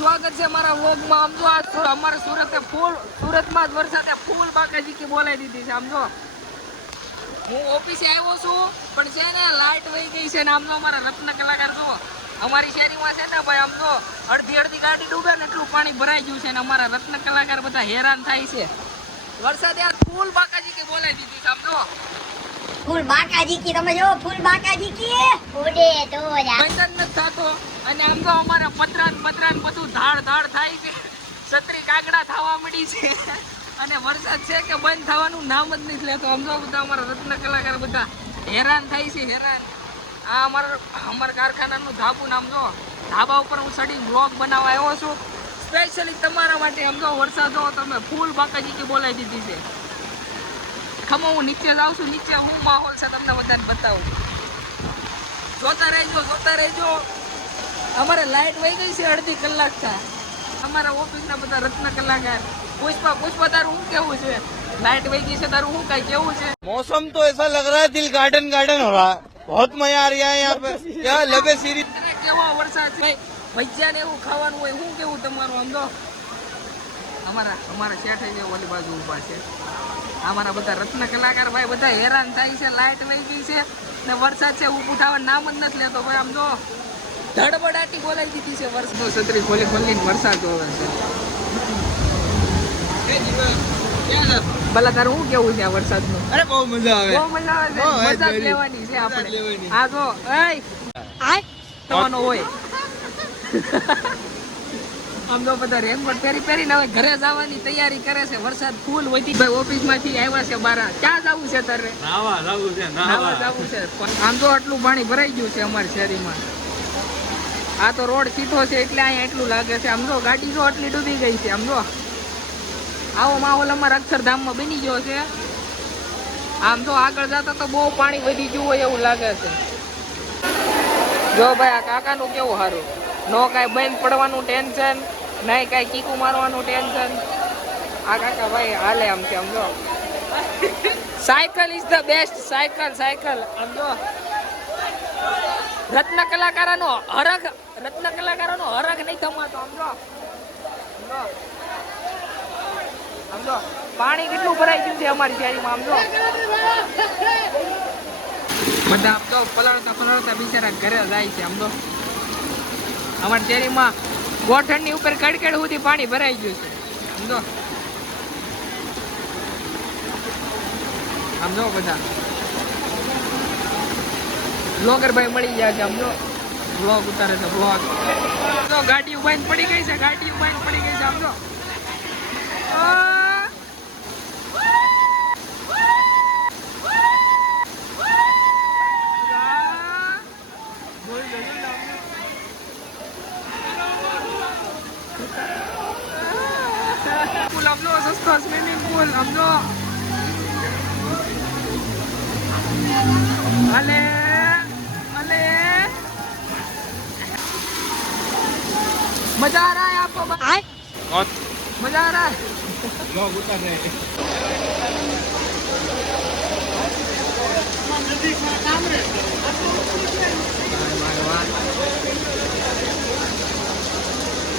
સ્વાગત છે અમારા વ્લોગમાં. આમ જો આ અમારા સુરતમાં જ વરસાદે ફૂલ બાકાજી કી બોલાવી દીધી છે. આમ જો હું ઓફિસે આવ્યો છું પણ છે ને લાઈટ વહી ગઈ છે ને આમ જો અમારા રત્ન કલાકાર જો અમારી શેરીમાં છે ને ભાઈ આમ જો અડધી ગાડી ડૂબે ને એટલું પાણી ભરાઈ ગયું છે ને અમારા રત્ન કલાકાર બધા હેરાન થાય છે. વરસાદે આ ફૂલ બાકાજી કી બોલાવી દીધી છે. આમ જો ફૂલ બાકાજી કી તમે જો ફૂલ બાકાજી કી ઉડે તો બંધન નથી થતો અને આમ તો અમારા પતરાન બધું ધાડ થાય છે. છત્રી કાગડા થવા મળી છે અને વરસાદ છે કે બંધ થવાનું નામ જ નથી લેતો. આમ તો બધા અમારા રત્ન કલાકાર બધા હેરાન થાય છે હેરાન. આ અમારા કારખાનાનું ધાબુ નામ જો ધાબા ઉપર હું સડી બ્લોગ બનાવવા આવ્યો છું સ્પેશિયલી તમારા માટે. આમ તો વરસાદ જો તમે ફૂલ બાકાજી કી બોલાવી દીધી છે. ખમો હું નીચે જાઉં છું. નીચે હું માહોલ છે તમને બધાને બતાવું. જોતા રહેજો. અમારે લાઈટ વહી ગઈ છે અડધી કલાક છે. અમારા ઓફિસના બધા રત્ન કલાકાર પુષ્પા તારું શું કેવું છે? લાઈટ વહી ગઈ છે તારું શું કઈ કેવું છે? मौसम तो ऐसा लग रहा है दिल गार्डन हो रहा है. बहुत मजा आ रहा है यहाँ पे. क्या लबे सीरीज કેવો વરસાદ છે ભજીયા ને એવું ખાવાનું હોય. શું કેવું તમારું? આમ તો અમારા શેઠ છે ઓલી બાજુ ઊભા છે. અમારા બધા રત્ન કલાકાર ભાઈ બધા હેરાન થાય છે. લાઈટ વહી ગઈ છે ને વરસાદ છે ઉઠાવવાનું નામ જ નથી લેતો ભાઈ. આમ તો ધડબડાટી બોલાવી દીધી છે. વર્ષનો છત્રી ખોલીને વરસાદ જોવે છે. ભલા તારું શું કેવું છે આ વરસાદનું? अरे बहुत मजा आवे. બહુ મજા આવે છે. મજા જ લેવાની છે આપણે. આ જો તમારો હોય આમ તો બધા રેનકોટ પહેરીને હવે ઘરે જવાની તૈયારી કરે છે. વરસાદ ફૂલ વધી ભાઈ ઓફિસ માંથી આવ્યા છે બાર. ક્યાં જવું છે તારે? નાવા જવું છે. આમ તો આટલું પાણી ભરાઈ ગયું છે અમારી શેરીમાં. આ તો રોડ સીધો છે એટલે અહીંયા એટલું લાગે છે. આમ જો ગાડી જો આટલી ડૂબી ગઈ છે. આમ જો આવો માહોલ અમારા અક્ષરધામમાં બની ગયો છે. આમ તો આગળ જતા તો બહુ પાણી વધી ગયું હોય એવું લાગે છે. જો ભાઈ આ કાકાનું કેવું સારું. નો કાંઈ બંધ પડવાનું ટેન્શન, નહીં કાંઈ કીકું મારવાનું ટેન્શન. આ કાકા ભાઈ હાલે આમ કે. આમ જો cycle is the best. Cycle આમ જો રત્ન કલાકારોનો હરખ નહીં થમાતો. આમ જો પાણી કેટલું ભરાઈ ગયું છે અમારી શેરીમાં. આમ જો બધા આમ તો પલળતા બિચારા ઘરે જાય છે. આમ તો અમારી શેરીમાં ગોઠણની ઉપર કડકડ સુધી પાણી ભરાઈ ગયું છે. આમ જો બધા બ્લોગર ભાઈ મળી ગયા છે. આમ જો બ્લોગ ઉતારે છે. બ્લોગ તો ગાડીઓ બંધ પડી ગઈ છે. આમ જો સસ્તો સ્વિમિંગ પુલ. આમ જો અલે मजा आ रहा है आपको? बहुत मजा आ रहा है. लोग उतर रहे हैं.